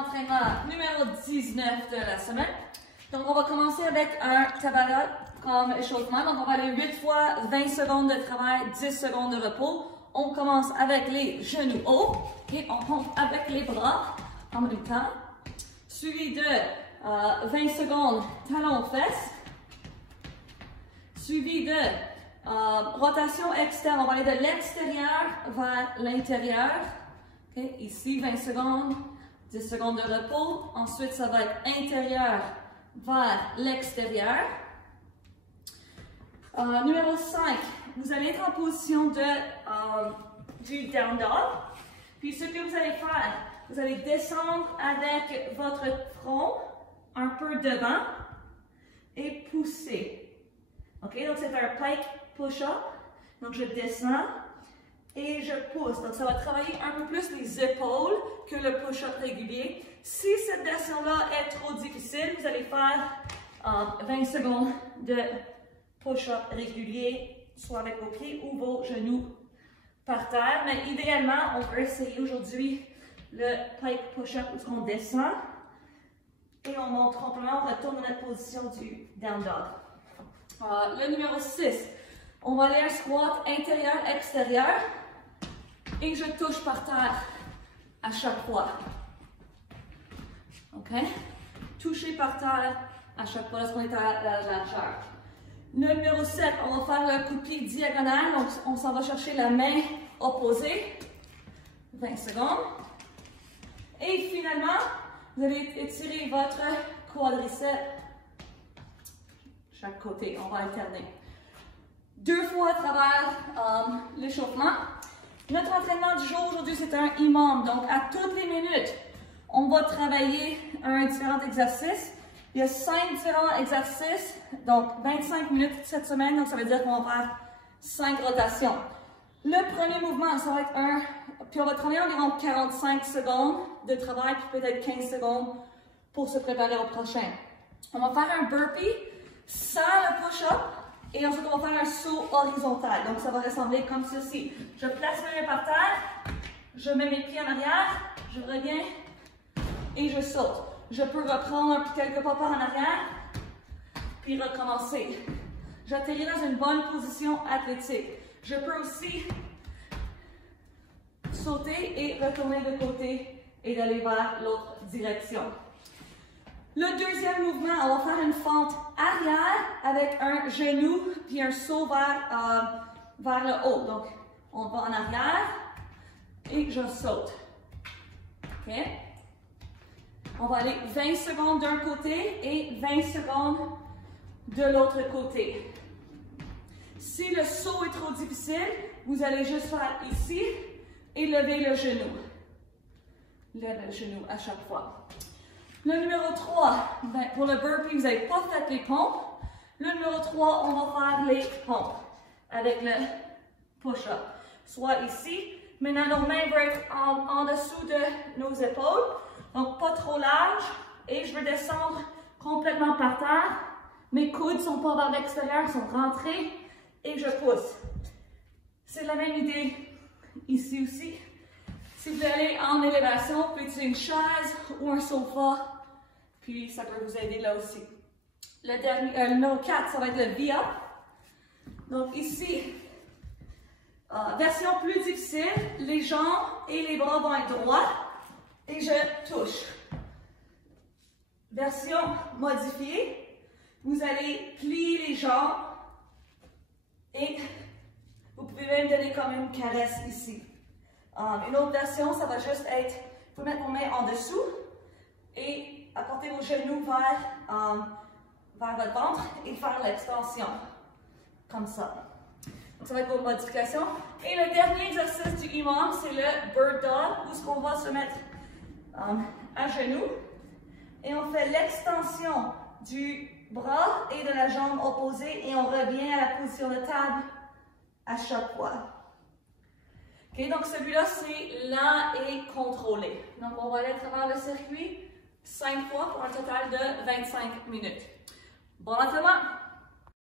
entraînement numéro 19 de la semaine. Donc, on va commencer avec un tabata comme échauffement. Donc, on va aller 8 fois 20 secondes de travail, 10 secondes de repos. On commence avec les genoux hauts et on monte avec les bras en même temps. Suivi de 20 secondes talons fesses. Suivi de rotation externe. On va aller de l'extérieur vers l'intérieur. Okay. Ici, 20 secondes, 10 secondes de repos. Ensuite, ça va être intérieur vers l'extérieur. Numéro 5, vous allez être en position du down dog. Puis ce que vous allez faire, vous allez descendre avec votre front un peu devant et pousser. OK, donc c'est un pike push-up. Donc je descends et je pousse. Donc ça va travailler un peu plus les épaules que le push-up régulier. Si cette version-là est trop difficile, vous allez faire 20 secondes de push-up régulier, soit avec vos pieds ou vos genoux par terre. Mais idéalement, on peut essayer aujourd'hui le pike push-up où on descend et on monte complètement, on retourne dans notre position du down dog. Le numéro 6, on va aller un squat intérieur-extérieur et je touche par terre à chaque fois. OK? Toucher par terre à chaque fois lorsqu'on est à la largeur. Le numéro 7, on va faire le coup de pied diagonal. Donc, on s'en va chercher la main opposée. 20 secondes. Et finalement, vous allez étirer votre quadriceps chaque côté. On va alterner. 2 fois à travers l'échauffement. Notre entraînement du jour aujourd'hui, c'est un imam. Donc, à toutes les minutes, on va travailler un différent exercice. Il y a 5 différents exercices, donc 25 minutes cette semaine, donc ça veut dire qu'on va faire 5 rotations. Le premier mouvement, ça va être puis on va travailler environ 45 secondes de travail, puis peut-être 15 secondes pour se préparer au prochain. On va faire un burpee sans le push-up, et ensuite on va faire un saut horizontal. Donc ça va ressembler comme ceci. Je place mes mains par terre, je mets mes pieds en arrière, je reviens et je saute. Je peux reprendre quelques pas par en arrière, puis recommencer. J'atterris dans une bonne position athlétique. Je peux aussi sauter et retourner de côté et d'aller vers l'autre direction. Le deuxième mouvement, on va faire une fente arrière avec un genou puis un saut vers le haut. Donc, on va en arrière et je saute. OK? On va aller 20 secondes d'un côté et 20 secondes de l'autre côté. Si le saut est trop difficile, vous allez juste faire ici et lever le genou. Levez le genou à chaque fois. Le numéro 3, pour le burpee, vous n'avez pas fait les pompes. Le numéro 3, on va faire les pompes avec le push-up. Soit ici. Maintenant, nos mains vont être en dessous de nos épaules. Donc, pas trop large. Et je veux descendre complètement par terre. Mes coudes ne sont pas vers l'extérieur, ils sont rentrés. Et je pousse. C'est la même idée ici aussi. Si vous allez en élévation, vous pouvez utiliser une chaise ou un sofa. Puis, ça peut vous aider là aussi. Le numéro 4, ça va être le V-up. Donc, ici, version plus difficile. Les jambes et les bras vont être droits. Et je touche. Version modifiée, vous allez plier les jambes et vous pouvez même donner comme une caresse ici. Une autre version, ça va juste être, vous pouvez mettre vos mains en dessous et apporter vos genoux vers votre ventre et faire l'extension, comme ça. Donc, ça va être vos modifications. Et le dernier exercice du imam, c'est le bird dog, où ce qu'on va se mettre à genoux et on fait l'extension du bras et de la jambe opposée et on revient à la position de table à chaque fois. OK, donc celui-là c'est lent et contrôlé. Donc on va aller à travers le circuit 5 fois pour un total de 25 minutes. Bon entraînement!